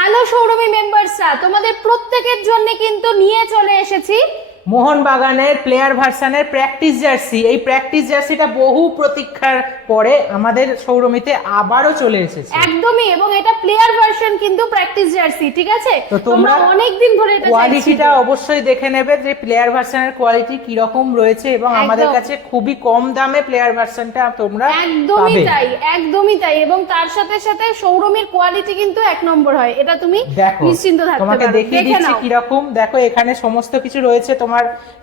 Hello Sourabhi মেম্বার্সরা, তোমাদের প্রত্যেকের জন্য কিন্তু নিয়ে চলে এসেছি মোহনবাগানের প্লেয়ার ভার্সনের প্র্যাকটিস জার্সি। এই প্র্যাকটিস জার্সিটা বহু প্রতীক্ষার পরে আমাদের শোরুমেতে আবারও চলে এসেছে। একদমই, এবং এটা প্লেয়ার ভার্সন কিন্তু প্র্যাকটিস জার্সি, ঠিক আছে? তো তোমরা অনেক দিন ধরে এটা কোয়ালিটিটা অবশ্যই দেখে নেবে যে প্লেয়ার ভার্সনের কোয়ালিটি কি রকম রয়েছে, এবং আমাদের কাছে খুবই কম দামে প্লেয়ার ভার্সনটা তোমরা একদমই তাই, একদমই তাই। এবং তার সাথে সাথে শোরুমের কোয়ালিটি কিন্তু এক নম্বর হয়, এটা তুমি নিশ্চিন্ত থাকতে পারো। তোমাকে দেখিয়ে দিচ্ছি কি রকম। দেখো এখানে সমস্ত কিছু রয়েছে, তোমার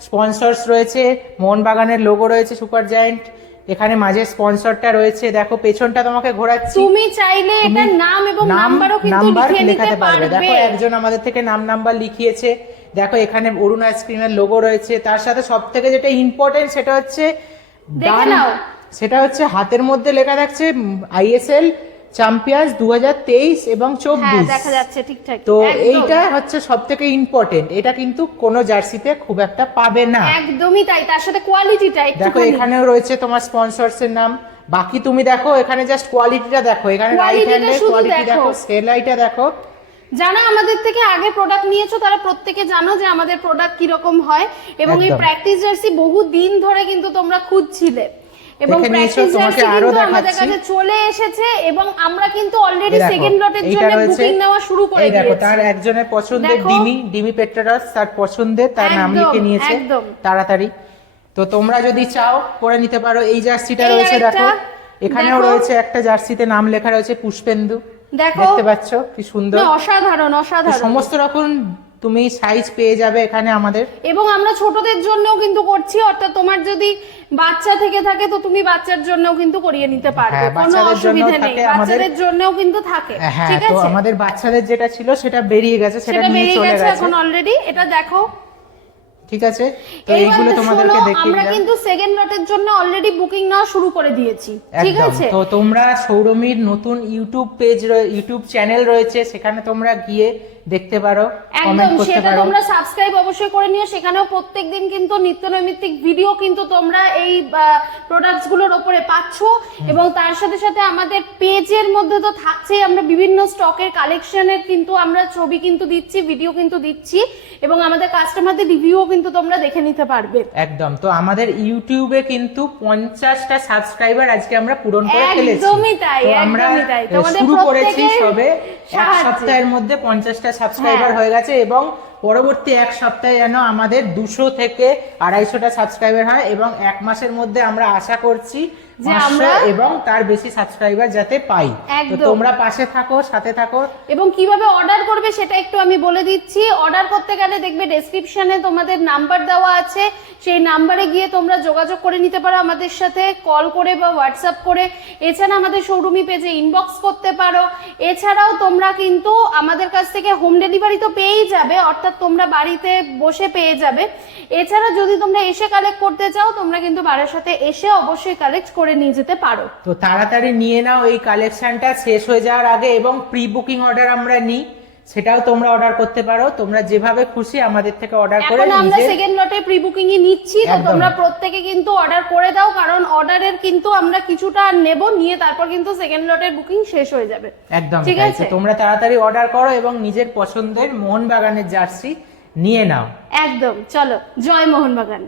স্পন্সরস রয়েছে, মোহনবাগানের লোগো রয়েছে, সুপার জায়ান্ট, এখানে মাঝে স্পন্সরটা রয়েছে। দেখো পেছনটা তোমাকে ঘোরাচ্ছি, তুমি চাইলে এটার নাম এবং নাম্বারও কিন্তু লিখে নিতে পারবে। দেখো একজন আমাদের থেকে নাম্বার লিখিয়েছে। দেখো এখানে অরুণ আইসক্রিমের লোগো রয়েছে। তার সাথে সবথেকে যেটা ইম্পর্টেন্ট সেটা হচ্ছে সেটা হচ্ছে হাতের মধ্যে লেখা থাকছে আইএসএল চ্যাম্পিয়ন্স 2023 এবং 24 দেখা যাচ্ছে ঠিকঠাক। তো এইটা হচ্ছে সবথেকে ইম্পর্টেন্ট, এটা কিন্তু কোনো জার্সিতে খুব একটা পাবে না। একদমই তাই, তার সাথে কোয়ালিটিটা দেখো এখানেও রয়েছে তোমার স্পন্সরস এর নাম। বাকি তুমি দেখো এখানে জাস্ট কোয়ালিটিটা দেখো, এখানে রাইট হ্যান্ডের কোয়ালিটি দেখো, সেলাইটা দেখো। যারা আমাদের থেকে আগে প্রোডাক্ট নিয়েছো তারা প্রত্যেকে জানো যে আমাদের প্রোডাক্ট কি রকম হয়, এবং এই প্র্যাকটিস জার্সি বহু দিন ধরে কিন্তু তোমরা খুঁজছিলে, এবং প্র্যাকটিস জার্সি কিন্তু আমাদের কাছে চলে এসেছে, এবং আমরা কিন্তু অলরেডি সেকেন্ড লটের জন্য বুকিং নেওয়া শুরু করে দিয়েছি। দেখো তার একজনের পছন্দের ডিমি পেট্রাস, তার পছন্দের, তার নাম লিখে নিয়েছে তাড়াতাড়ি। তো তোমরা যদি চাও করে নিতে পারো। এই জার্সিটা রয়েছে, দেখো এখানেও রয়েছে একটা জার্সিতে নাম লেখা রয়েছে পুষ্পেন্দু, দেখতে পাচ্ছ কি সুন্দর, অসাধারণ অসাধারণ। সমস্ত রকম তুমি সাইজ পেয়ে যাবে এখানে আমাদের, এবং আমরা ছোটদের জন্যও কিন্তু করছি, অর্থাৎ তোমার যদি বাচ্চা থেকে থাকে তো তুমি বাচ্চার জন্যও কিন্তু করিয়ে নিতে পারবে, কোনো অসুবিধা নেই। বাচ্চাদের জন্যও কিন্তু থাকে, ঠিক আছে? তো আমাদের বাচ্চাদের যেটা ছিল সেটা বেরিয়ে গেছে, সেটা নিয়ে চলে গেছে এখন অলরেডি। এটা দেখো, ঠিক আছে? তো এইগুলো তোমাদেরকে দেখিয়ে আমরা কিন্তু সেকেন্ড লটের জন্য অলরেডি বুকিং নেওয়া শুরু করে দিয়েছি, ঠিক আছে? তো তোমরা সৌরমীর নতুন ইউটিউব পেজ, ইউটিউব চ্যানেল রয়েছে, সেখানে তোমরা গিয়ে দেখতে পারো, কমেন্ট করতে সেটা পারো। তোমরা সাবস্ক্রাইব অবশ্যই করে নিও। সেখানেও প্রত্যেকদিন কিন্তু নিত্য নৈমিত্তিক ভিডিও কিন্তু তোমরা এই প্রোডাক্টস গুলোর উপরে পাচ্ছ, এবং তার সাথে সাথে আমাদের পেজের মধ্যে তো থাকছেই, আমরা বিভিন্ন স্টকের কালেকশনের কিন্তু আমরা ছবি কিন্তু দিচ্ছি, ভিডিও কিন্তু দিচ্ছি, এবং আমাদের কাস্টমারদের রিভিউও কিন্তু তোমরা দেখে নিতে পারবে। একদম। তো আমাদের ইউটিউবে কিন্তু 50টা সাবস্ক্রাইবার আজকে আমরা পূরণ করে ফেলেছি। একদমই তাই, একদমই তাই। তোমাদের শুরু করেছি সবে এক সপ্তাহের মধ্যে 50টা সাবস্ক্রাইবার হয়ে গেছে, এবং পরবর্তী এক সপ্তাহে যেন আমাদের 200 থেকে 250টা সাবস্ক্রাইবার হয়, এবং এক মাসের মধ্যে আমরা আশা করছি যে আমরা এবং তার বেশি সাবস্ক্রাইবার যাতে পাই। তো তোমরা পাশে থাকো, সাথে থাকো। এবং কিভাবে অর্ডার করবে সেটা একটু আমি বলে দিচ্ছি। অর্ডার করতে গেলে দেখবে ডেসক্রিপশনে তোমাদের নাম্বার দেওয়া আছে, সেই নাম্বারে গিয়ে তোমরা যোগাযোগ করে নিতে পারো আমাদের সাথে, কল করে বা হোয়াটসঅ্যাপ করে। এছাড়া আমাদের শোরুমি পেজে ইনবক্স করতে পারো। এছাড়াও তোমরা কিন্তু আমাদের কাছ থেকে হোম ডেলিভারি তো পেয়েই যাবে, অর্থাৎ তোমরা বাড়িতে বসে পেয়ে যাবে। এছাড়া যদি তোমরা এসে কালেক্ট করতে চাও, তোমরা কিন্তু বারাসাতে এসে অবশ্যই কালেক্ট করে নিয়ে যেতে পারো। তো তাড়াতাড়ি নিয়ে নাও এই কালেকশনটা শেষ হয়ে যাওয়ার আগে, এবং প্রি বুকিং অর্ডার আমরা নিই, সেটাও তোমরা অর্ডার করতে পারো। তোমরা যেভাবে খুশি আমাদের থেকে অর্ডার করে এখন আমরা সেকেন্ড লটে প্রি বুকিং ই নিচ্ছি, তো তোমরা প্রত্যেকে কিন্তু অর্ডার করে দাও, কারণ অর্ডারের কিন্তু আমরা কিছুটা নেব, নিয়ে তারপর কিন্তু সেকেন্ড লটের বুকিং শেষ হয়ে যাবে। একদম ঠিক আছে। তোমরা তাড়াতাড়ি অর্ডার করো এবং নিজের পছন্দের মোহনবাগানের জার্সি নিয়ে নাও। একদম। চলো, জয় মোহনবাগান।